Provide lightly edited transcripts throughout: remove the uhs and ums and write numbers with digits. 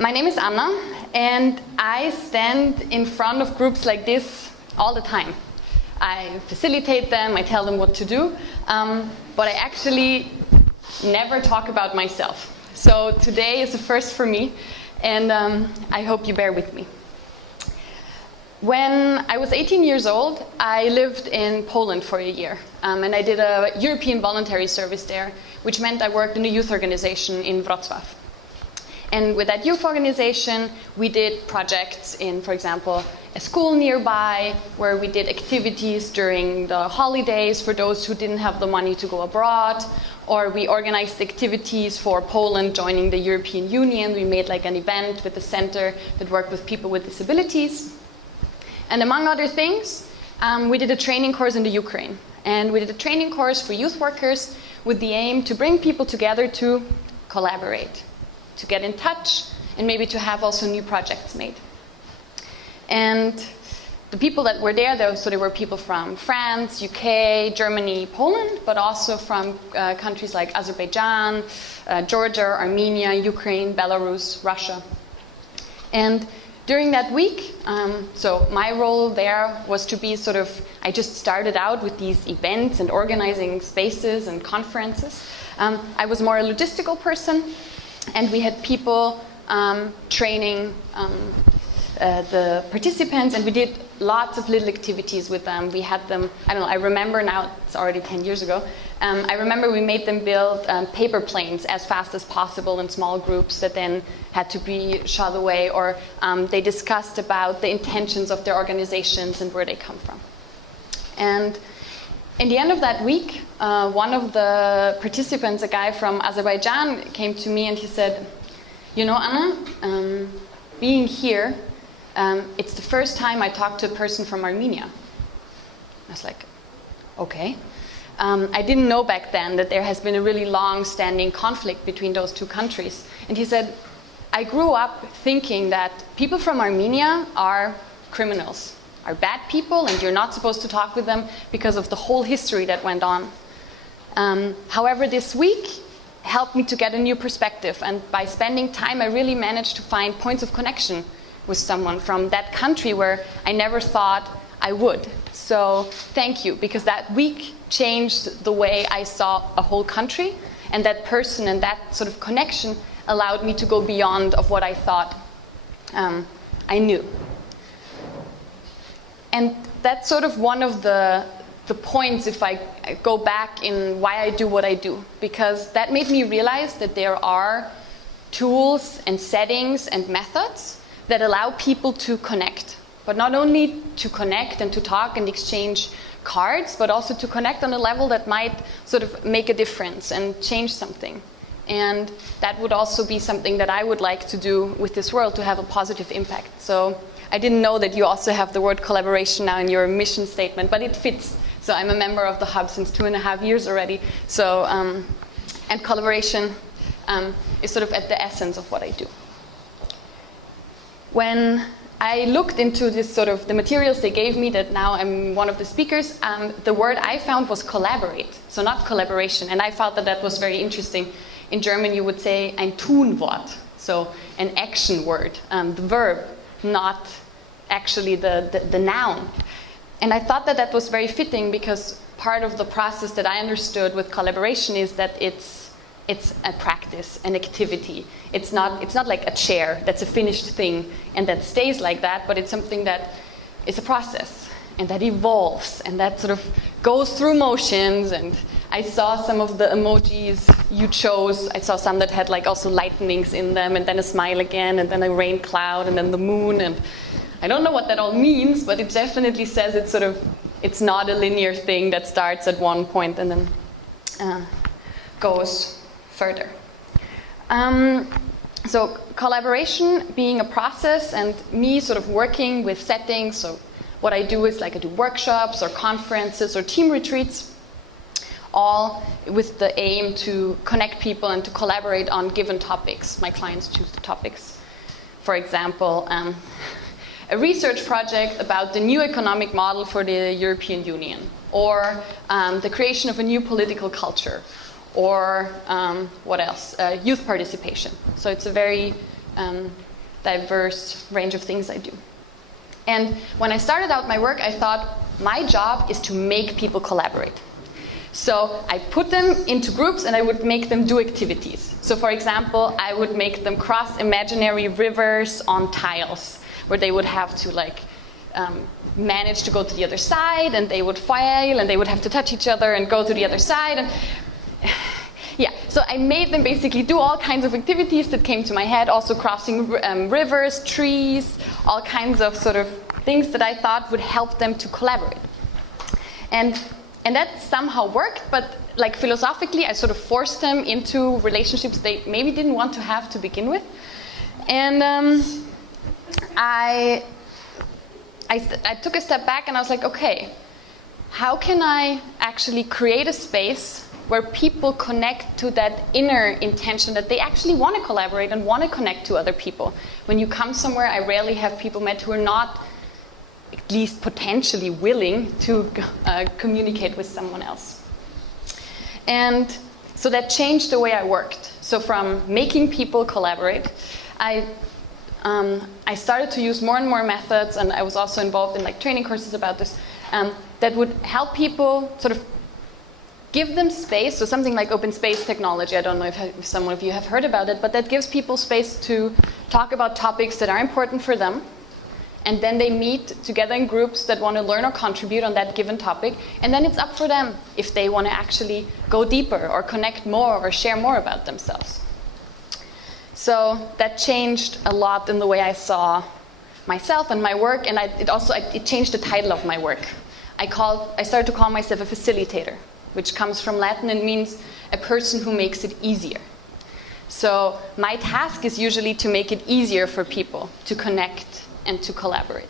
My name is Anna, and I stand in front of groups like this all the time. I facilitate them, I tell them what to do, but I actually never talk about myself. So today is a first for me, and I hope you bear with me. When I was 18 years old, I lived in Poland for a year, and I did a European voluntary service there, which meant I worked in a youth organization in Wrocław. And with that youth organization, we did projects in, for example, a school nearby, where we did activities during the holidays for those who didn't have the money to go abroad, or we organized activities for Poland joining the European Union. We made like an event with a center that worked with people with disabilities. And among other things, we did a training course in the Ukraine. And we did a training course for youth workers with the aim to bring people together to collaborate, to get in touch, and maybe to have also new projects made. And the people that were there, there were people from France, UK, Germany, Poland, but also from countries like Azerbaijan, Georgia, Armenia, Ukraine, Belarus, Russia. And during that week, so my role there was to be I just started out with these events and organizing spaces and conferences. I was more a logistical person, and we had people training the participants, and we did lots of little activities with them. We had them, I remember now, it's already 10 years ago, I remember we made them build paper planes as fast as possible in small groups that then had to be shot away, or they discussed about the intentions of their organizations and where they come from. And in the end of that week, one of the participants, a guy from Azerbaijan, came to me and he said, "You know, Anna, being here, it's the first time I talked to a person from Armenia." I was like, okay. I didn't know back then that there has been a really long-standing conflict between those two countries. And he said, "I grew up thinking that people from Armenia are criminals, are bad people, and you're not supposed to talk with them because of the whole history that went on. However, this week helped me to get a new perspective, and by spending time, I really managed to find points of connection with someone from that country where I never thought I would. So thank you, because that week changed the way I saw a whole country, and that person and that sort of connection allowed me to go beyond of what I thought I knew." And that's sort of one of the points, if I go back in why I do what I do, because that made me realize that there are tools and settings and methods that allow people to connect, but not only to connect and to talk and exchange cards, but also to connect on a level that might sort of make a difference and change something. And that would also be something that I would like to do with this world, to have a positive impact. So I didn't know that you also have the word collaboration now in your mission statement, but it fits. So I'm a member of the Hub since 2.5 years already. So, and collaboration is sort of at the essence of what I do. When I looked into this sort of the materials they gave me, that now I'm one of the speakers, the word I found was collaborate, so not collaboration. And I thought that that was very interesting. In German you would say ein Tunwort, so an action word, the verb, not actually the noun. And I thought that that was very fitting, because part of the process that I understood with collaboration is that it's a practice, an activity. It's not like a chair that's a finished thing and that stays like that, but it's something that is a process and that evolves and that sort of goes through motions. And I saw some of the emojis you chose. I saw some that had like also lightnings in them, and then a smile again, and then a rain cloud, and then the moon. And I don't know what that all means, but it definitely says it's not a linear thing that starts at one point and then goes further. So collaboration being a process and me sort of working with settings. So what I do is like I do workshops or conferences or team retreats, all with the aim to connect people and to collaborate on given topics. My clients choose the topics. For example, a research project about the new economic model for the European Union, or the creation of a new political culture, or what else? Youth participation. So it's a very diverse range of things I do. And when I started out my work, I thought my job is to make people collaborate. So I put them into groups and I would make them do activities. So for example, I would make them cross imaginary rivers on tiles, where they would have to like manage to go to the other side, and they would fail, and they would have to touch each other and go to the other side. And yeah, so I made them basically do all kinds of activities that came to my head, also crossing rivers, trees, all kinds of sort of things that I thought would help them to collaborate. And that somehow worked, but like philosophically, I sort of forced them into relationships they maybe didn't want to have to begin with. And I took a step back and I was like, okay, how can I actually create a space where people connect to that inner intention that they actually want to collaborate and want to connect to other people? When you come somewhere, I rarely have people met who are not at least potentially willing to communicate with someone else. And so that changed the way I worked. So from making people collaborate, I started to use more and more methods, and I was also involved in like training courses about this, that would help people sort of give them space. So something like open space technology, I don't know if some of you have heard about it, but that gives people space to talk about topics that are important for them. And then they meet together in groups that want to learn or contribute on that given topic. And then it's up for them if they want to actually go deeper or connect more or share more about themselves. So that changed a lot in the way I saw myself and my work. And it changed the title of my work. I started to call myself a facilitator, which comes from Latin and means a person who makes it easier. So my task is usually to make it easier for people to connect and to collaborate.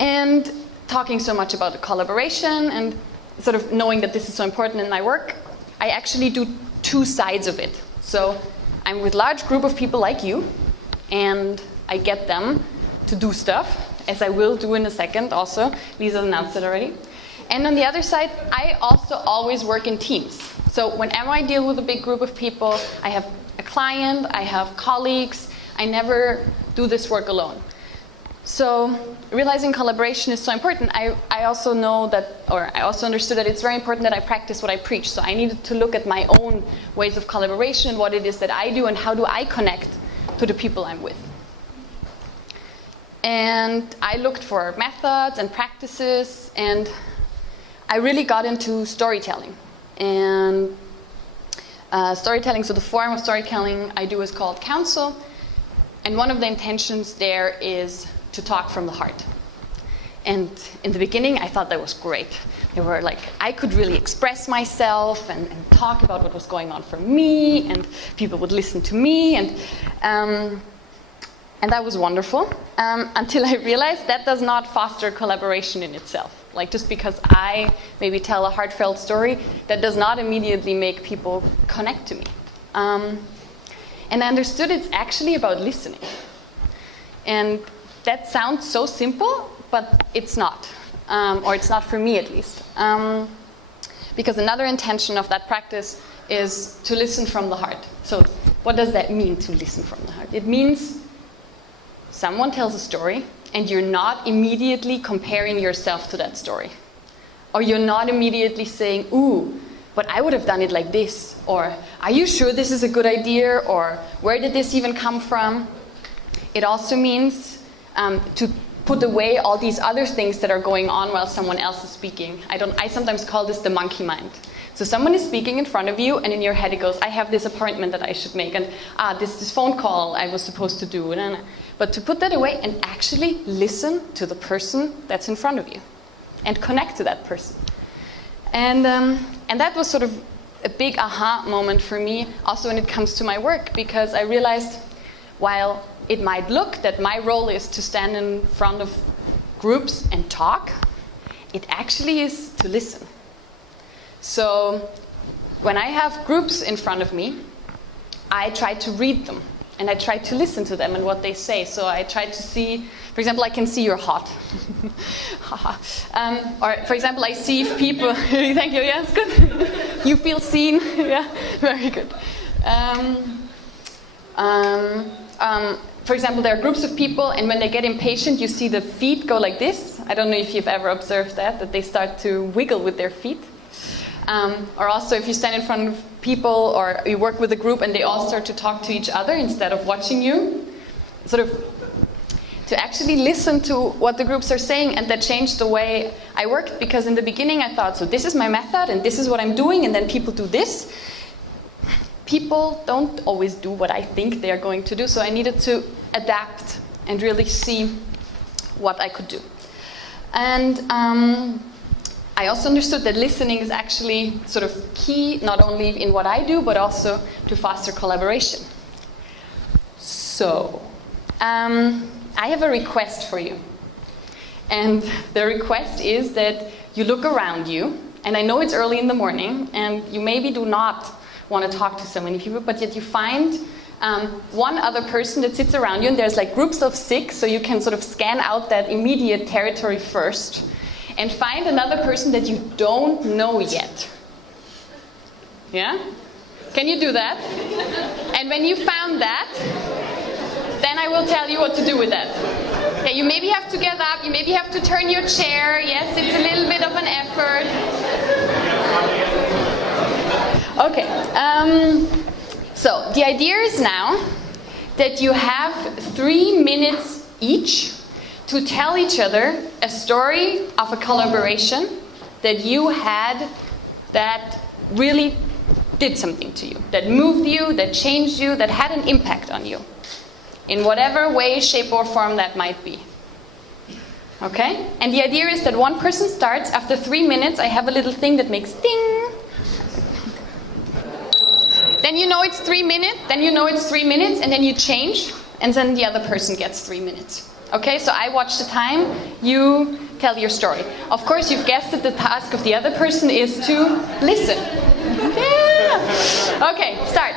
And talking so much about the collaboration and sort of knowing that this is so important in my work, I actually do two sides of it. So I'm with a large group of people like you, and I get them to do stuff, as I will do in a second also. Lisa announced it already. And on the other side, I also always work in teams. So whenever I deal with a big group of people, I have a client, I have colleagues, I never do this work alone. So realizing collaboration is so important, I also know that, or I also understood that it's very important that I practice what I preach. So I needed to look at my own ways of collaboration, what it is that I do, and how do I connect to the people I'm with. And I looked for methods and practices, and I really got into storytelling. And storytelling, so the form of storytelling I do is called counsel. And one of the intentions there is to talk from the heart. And in the beginning, I thought that was great. They were like, I could really express myself and talk about what was going on for me, and people would listen to me, and that was wonderful, until I realized that does not foster collaboration in itself. Like, just because I maybe tell a heartfelt story, that does not immediately make people connect to me. And I understood it's actually about listening. And that sounds so simple, but it's not. Or it's not for me, at least. Because another intention of that practice is to listen from the heart. So what does that mean, to listen from the heart? It means someone tells a story, and you're not immediately comparing yourself to that story. Or you're not immediately saying, ooh, but I would have done it like this. Or, are you sure this is a good idea? Or, where did this even come from? It also means to put away all these other things that are going on while someone else is speaking. I sometimes call this the monkey mind. So someone is speaking in front of you, and in your head it goes, I have this appointment that I should make, and this phone call I was supposed to do. But to put that away and actually listen to the person that's in front of you and connect to that person. And that was sort of a big aha moment for me, also when it comes to my work, because I realized while it might look that my role is to stand in front of groups and talk, it actually is to listen. So when I have groups in front of me, I try to read them and I try to listen to them and what they say. So I try to see, for example, I can see you're hot. Or for example, I see if people, thank you, yes, good. You feel seen, yeah, very good. For example, there are groups of people, and when they get impatient, you see the feet go like this. I don't know if you've ever observed that they start to wiggle with their feet. Or also if you stand in front of people or you work with a group and they all start to talk to each other instead of watching you. Sort of to actually listen to what the groups are saying, and that changed the way I worked, because in the beginning I thought, so this is my method and this is what I'm doing, and then people do this. People don't always do what I think they are going to do, so I needed to adapt and really see what I could do. And I also understood that listening is actually sort of key, not only in what I do, but also to foster collaboration. So, I have a request for you. And the request is that you look around you, and I know it's early in the morning, and you maybe do not want to talk to so many people, but yet you find one other person that sits around you, and there's like groups of 6, so you can sort of scan out that immediate territory first, and find another person that you don't know yet. Yeah? Can you do that? And when you found that, then I will tell you what to do with that. Yeah, you maybe have to get up, you maybe have to turn your chair. Yes, it's a little bit of an effort. Okay, so the idea is now that you have 3 minutes each to tell each other a story of a collaboration that you had that really did something to you, that moved you, that changed you, that had an impact on you, in whatever way, shape, or form that might be. Okay? And the idea is that one person starts. After 3 minutes, I have a little thing that makes ding. Then you know it's 3 minutes, then you know it's 3 minutes, and then you change, and then the other person gets 3 minutes. Okay, so I watch the time, you tell your story. Of course, you've guessed that the task of the other person is to listen. Yeah. Okay, start.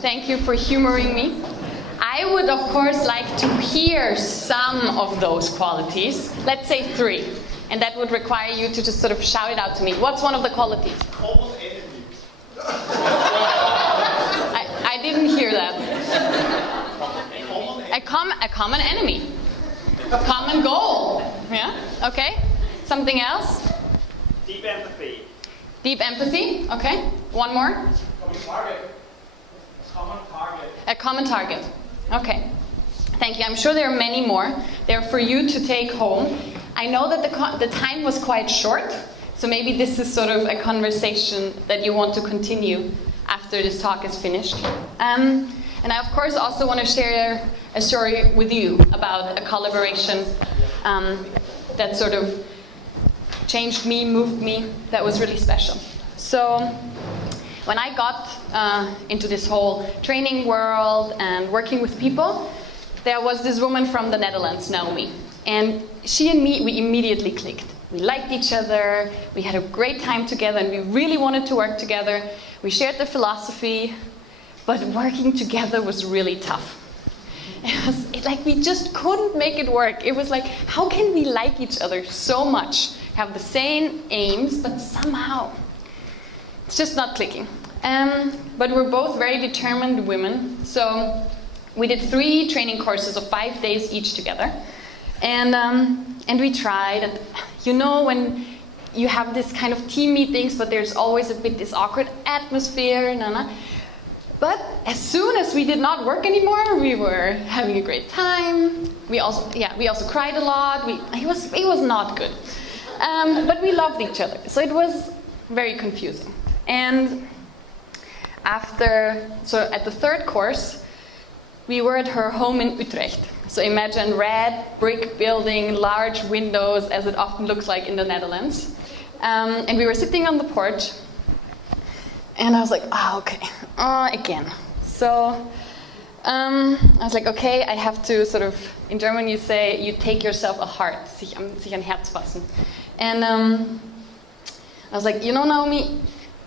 Thank you for humoring me. I would, of course, like to hear some of those qualities. Let's say 3. And that would require you to just sort of shout it out to me. What's one of the qualities? Common enemy. I didn't hear that. A common enemy. A common goal. Yeah? Okay. Something else? Deep empathy. Deep empathy. Okay. One more? Common target. Common target. A common target. Okay. Thank you. I'm sure there are many more. They're for you to take home. I know that the time was quite short, so maybe this is sort of a conversation that you want to continue after this talk is finished. And I, of course, also want to share a story with you about a collaboration that sort of changed me, moved me, that was really special. So when I got into this whole training world and working with people, there was this woman from the Netherlands, Naomi. And she and me, we immediately clicked. We liked each other, we had a great time together, and we really wanted to work together. We shared the philosophy, but working together was really tough. Like we just couldn't make it work. It was like, how can we like each other so much, have the same aims, but somehow it's just not clicking. But we're both very determined women, so we did 3 training courses of 5 days each together. And we tried, and you know when you have this kind of team meetings, but there's always a bit this awkward atmosphere, But as soon as we did not work anymore, we were having a great time. We also cried a lot. It was not good, but we loved each other, so it was very confusing. And at the 3rd course, we were at her home in Utrecht. So imagine red brick building, large windows, as it often looks like in the Netherlands. And we were sitting on the porch, and I was like, okay, again. So I was like, okay, I have to sort of, in German you say, you take yourself a heart, sich ein Herz fassen. And I was like, you know, Naomi,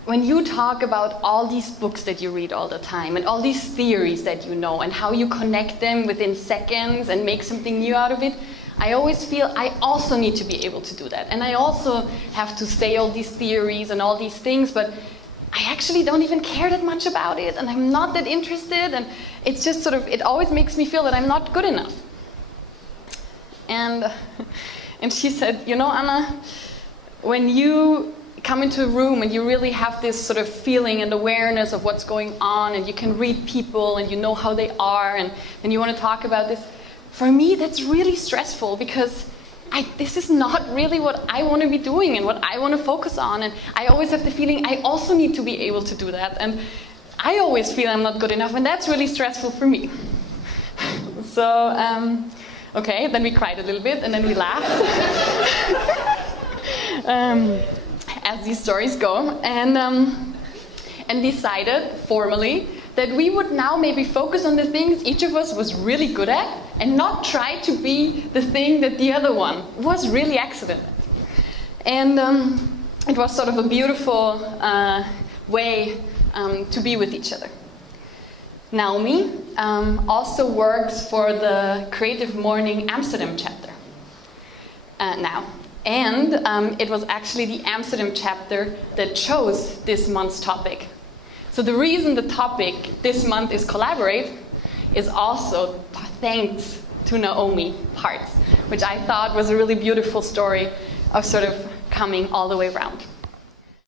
when you talk about all these books that you read all the time and all these theories that you know and how you connect them within seconds and make something new out of it, I always feel I also need to be able to do that. And I also have to say all these theories and all these things, but I actually don't even care that much about it, and I'm not that interested, and it's just sort of, it always makes me feel that I'm not good enough. And she said, you know, Anna, when you come into a room and you really have this sort of feeling and awareness of what's going on, and you can read people and you know how they are, and you want to talk about this, for me that's really stressful, because this is not really what I want to be doing and what I want to focus on, and I always have the feeling I also need to be able to do that, and I always feel I'm not good enough, and that's really stressful for me. So, okay, then we cried a little bit, and then we laughed. As these stories go, and decided formally that we would now maybe focus on the things each of us was really good at, and not try to be the thing that the other one was really excellent at. And it was sort of a beautiful way to be with each other. Naomi also works for the Creative Morning Amsterdam chapter now. And it was actually the Amsterdam chapter that chose this month's topic. So the reason the topic this month is collaborate is also thanks to Naomi Hearts, which I thought was a really beautiful story of sort of coming all the way around.